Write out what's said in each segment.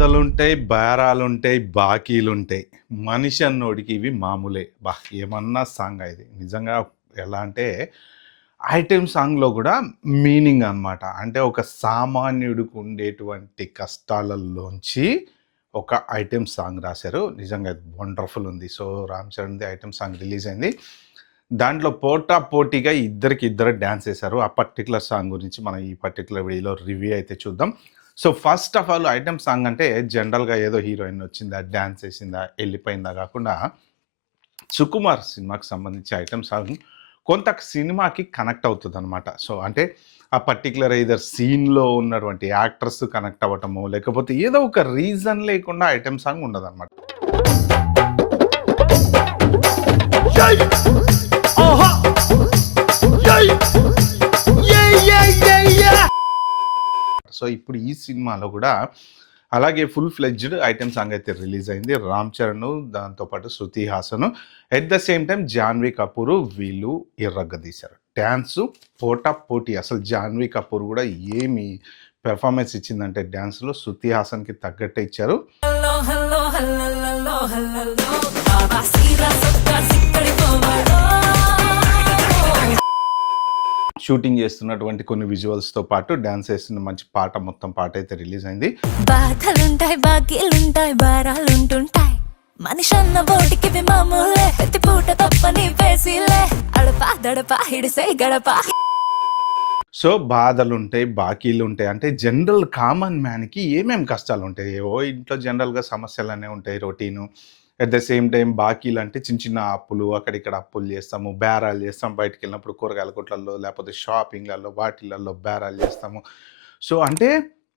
బాధలుంటాయి, బేరాలుంటాయి, బాకీలుంటాయి. మనిషి అన్నోడికి ఇవి మామూలే. ఏమన్నా సాంగా ఇది. నిజంగా ఎలా అంటే ఐటెమ్ సాంగ్‌లో గూడా మీనింగ్ అనమాట. అంటే ఒక సామాన్యుడికి ఉండేటువంటి కష్టాలలోంచి ఒక ఐటెమ్ సాంగ్ రాశారు. నిజంగా వండర్‌ఫుల్ ఉంది. సో, 'రామ్ చరణ్‌ది' ఐటెమ్ సాంగ్ రిలీజ్ అయింది. దాంట్లో పోటాపోటీగా ఇద్దరు డాన్స్ ఏశారు. ఆ పర్టిక్యులర్ సాంగ్ గురించి మనం ఈ పర్టిక్యులర్ వీడియోలో రివ్యూ అయితే చూద్దాం. So, first of all item song అంటే జనరల్‌గా ఏదో హీరోయిన్ వచ్చిందా, డాన్స్ ఏసిందా, ఎళ్ళిపోయిందా గాకుండా 'సుకుమార్' సినిమాకి సంబంధించి ఐటెమ్ సాంగ్ కొంత సినిమాకి కనెక్ట్ అవుతదనమాట. సో, అంటే ఆ పర్టిక్యులర్ ఎయిదర్ సీన్‌లో ఉన్నటువంటి యాక్టర్స్ కనెక్ట్ అవ్వటమో, లేకపోతే ఏదో ఒక రీజన్ లేకుండా ఐటెమ్ సాంగ్ ఉండదనమాట. సో, ఇప్పుడు ఈ సినిమాలో గూడా అలాగే ఫుల్ ఫ్లెడ్జ్డ్ ఐటెమ్ సాంగ్ అయితే రిలీజ్ అయింది. 'రామ్ చరణ్' దాంతోపాటు 'Shruti Haasan' at the same time 'Janhvi Kapoor' వీళ్ళు ఇర్రగ్గదీశారు. డాన్సు పోటాపోటీ. అసలు 'జాన్వీ కపూర్' గూడా ఏమి పెర్ఫార్మెన్స్ ఇచ్చిందంటే డాన్స్‌లో 'శృతి హాసన్‌కి తగ్గట్టే ఇచ్చారు. షూటింగ్ చేస్తున్నటువంటి కొన్ని విజువల్స్‌తో పాటు డాన్స్ చేస్తున్న మంచి పాట, మొత్తం పాట అయితే రిలీజ్ అయింది. బాధలుంటాయి, బాకీలుంటాయి, భారాలుంటుంటాయి, మనిషి అన్న బోటికి మామూలే, ప్రతి పూట తప్పని పేసిలే, అడపా దడపా హిడిసే గడపా. సో, బాధలుంటాయి, బాకీలుంటాయి అంటే జనరల్ కామన్ మ్యాన్‌కి ఏమేం కష్టాలుంటాయి? ఏవో ఇంట్లో జనరల్‌గా సమస్యలనే ఉంటాయి, routine. At the same time బాకీలంటే చిన్న చిన్న అప్పులు, అక్కడిక్కడ అప్పులు చేస్తాము, బేరాలు చేస్తాం. బయటికెళ్ళినప్పుడు కూరగాయల కొట్లల్లో, లేకపోతే షాపింగ్‌లలో, వాటిలల్లో బేరాలు చేస్తాము. సో, అంటే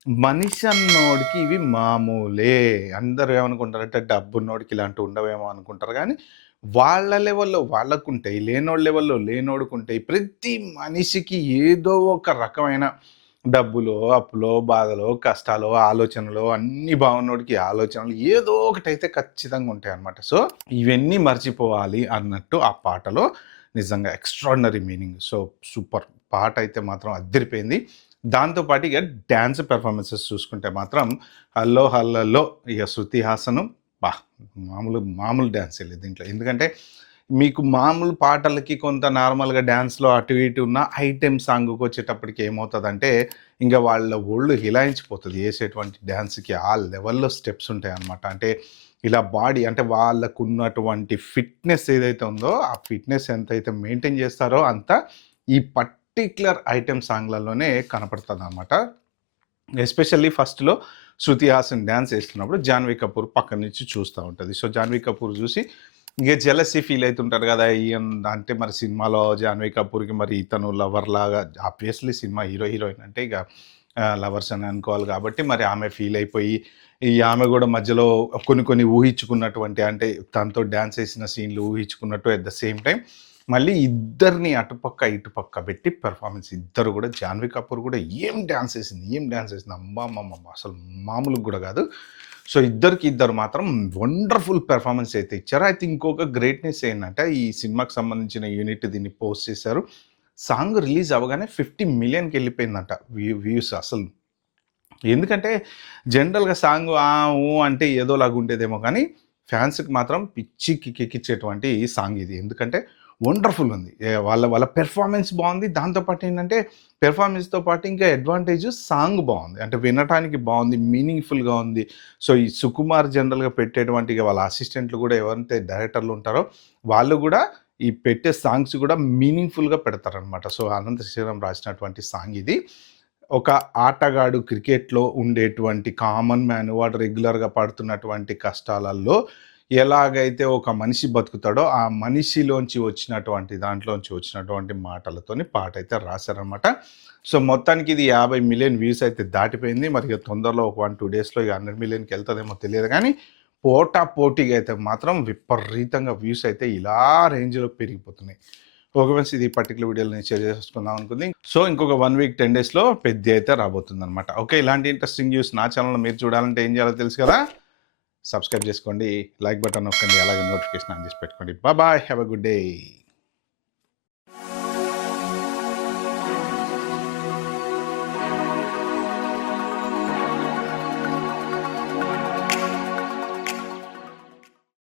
మనిషి అన్నోడికి ఇవి మామూలే. అందరూ ఏమనుకుంటారంటే డబ్బున్నోడికి ఇలాంటివి ఉండవేమో అనుకుంటారు గానీ, వాళ్ళ లెవెల్‌లో వాళ్ళకుంటాయి. లేనోడి లెవెల్‌లో లేనోడికుంటాయి. ప్రతి మనిషికి ఏదో ఒక రకమైన డబ్బులో, అప్పులో, బాధలో, కష్టాలో, ఆలోచనలో అన్నీ బాగున్నోడికి ఆలోచనలు ఏదో ఒకటైతే ఖచ్చితంగా ఉంటాయన్నమాట. సో, ఇవన్నీ మర్చిపోవాలి అన్నట్టు ఆ పాటలో నిజంగా ఎక్స్ట్రార్డినరీ మీనింగ్. సో, సూపర్ పాట అయితే మాత్రం అద్దిరిపోయింది. దాంతో పాటు ఇక డాన్స్ పెర్ఫార్మెన్సెస్ చూసుకుంటే మాత్రం 'హల్లో హల్లల్లో' ఇక 'శృతి హాసన్' మామూలు డాన్స్ లేదు దీంట్లో. ఎందుకంటే మీకు మామూలు పాటలకి కొంత నార్మల్‌గా డాన్స్‌లో అటు ఇటు ఉన్న ఐటెమ్ సాంగ్‌కి వచ్చేటప్పటికి ఏమవుతదంటే, ఇంక వాళ్ళ ఒళ్ళు హిలాయించిపోతది ఏసేటువంటి డాన్స్‌కి. ఆ లెవెల్‌లో స్టెప్స్ ఉంటాయన్నమాట. అంటే ఇలా బాడీ అంటే వాళ్ళకున్నటువంటి ఫిట్‌నెస్ ఏదైతే ఉందో, ఆ ఫిట్‌నెస్ ఎంతైతే మెయింటైన్ చేస్తారో అంత ఈ పర్టిక్యులర్ ఐటెమ్ సాంగ్‌లలోనే కనపడతదన్నమాట. ఎస్పెషల్లీ ఫస్ట్‌లో 'శృతి హాసన్' డాన్స్ ఏస్తున్నప్పుడు 'జాన్వీ కపూర్' పక్క నుంచి చూస్తా ఉంటది. సో, 'జాన్వీ కపూర్' చూసి ఇక జెలసీ ఫీల్ అయితుంటారు కదా! అంటే మరి సినిమాలో 'జాన్వీ కపూర్‌కి' మరి ఇతను లవర్ లాగా ఆబ్వియస్లీ సినిమా హీరోయిన్ అంటే ఇక లవర్స్ అని అనుకోవాలి కాబట్టి మరి ఆమె ఫీల్ అయిపోయి, ఆమె కూడా మధ్యలో కొన్ని ఊహించుకున్నటువంటి అంటే తనతో డాన్స్ ఏసిన సీన్‌లు ఊహించుకున్నట్టు అట్ ద సేమ్ టైమ్ మళ్ళీ ఇద్దరిని అటుపక్క, ఇటుపక్క పెట్టి పెర్ఫార్మెన్స్ ఇద్దరు కూడా 'జాన్వీ కపూర్' కూడా ఏం డాన్స్ ఏసింది. అమ్మమ్మమ్మమ్మ! అసలు మామూలుగా కూడా కాదు. సో, ఇద్దరు మాత్రం వండర్‌ఫుల్ పెర్ఫార్మెన్స్ అయితే ఇచ్చారు. అయితే ఇంకొక గ్రేట్‌నెస్ ఏంటంటే, ఈ సినిమాకి సంబంధించిన యూనిట్ దీన్ని పోస్ట్ చేశారు. సాంగ్ రిలీజ్ అవ్వగానే 50 మిలియన్‌కి వెళ్ళిపోయిందంట వ్యూస్ అసలు. ఎందుకంటే జనరల్‌గా సాంగ్ ఆ! ఊ అంటే ఏదోలాగా ఉండేదేమో కానీ, ఫ్యాన్స్‌కి మాత్రం పిచ్చి కిక్కెక్కిచ్చేటువంటి సాంగ్ ఇది. ఎందుకంటే వండర్‌ఫుల్ ఉంది. వాళ్ళ పెర్ఫార్మెన్స్ బావుంది. దాంతో పాటు ఏంటంటే పెర్ఫార్మెన్స్‌తో పాటు ఇంకా అడ్వాంటేజ్ సాంగ్ బావుంది. అంటే వినటానికి బావుంది. మీనింగ్‌ఫుల్‌గా ఉంది. సో, ఈ సుకుమార్ జనరల్‌గా పెట్టేటువంటి వాళ్ళ అసిస్టెంట్లు కూడా ఎవరైతే డైరెక్టర్లు ఉంటారో వాళ్ళు కూడా ఈ పెట్టే సాంగ్స్ కూడా మీనింగ్‌ఫుల్‌గా పెడతారనమాట. సో, అనంత శ్రీరామ్ రాసినటువంటి సాంగ్ ఇది. ఒక ఆటగాడు క్రికెట్‌లో ఉండేటువంటి కామన్ మ్యాన్ వాడు రెగ్యులర్‌గా పడుతున్నటువంటి కష్టాలలో ఎలాగైతే ఒక మనిషి బతుకుతాడో, ఆ మనిషిలోంచి వచ్చినటువంటి మాటలతోని పాటైతే రాశారనమాట. సో, మొత్తానికి ఇది 50 మిలియన్ వ్యూస్ అయితే దాటిపోయింది. మరి ఇక తొందరలో ఒక 1, 2 డేస్‌లో ఇక 100 మిలియన్‌కి ఎళ్తదేమో తెలియదు గానీ, పోటాపోటీగా అయితే మాత్రం విపరీతంగా వ్యూస్ అయితే ఇలా రేంజ్‌లో పెరిగిపోతున్నాయి. ఓకే ఫ్రెండ్స్, ఇది పర్టిక్యులర్ వీడియోలో నేను షేర్ చేసుకుందాం అనుకుంది. సో, ఇంకొక 1 వీక్ 10 డేస్‌లో పెద్ద అయితే రాబోతుందనమాట. ఓకే, ఇలాంటి ఇంట్రెస్టింగ్ న్యూస్ నా ఛానల్‌లో మీరు చూడాలంటే ఏం చేయాలో తెలుసు కదా! సబ్స్క్రైబ్ చేసుకోండి, లైక్ బటన్ నొక్కండి, అలాగే నోటిఫికేషన్ ఆన్ చేసి పెట్టుకోండి. Bye, have a good day.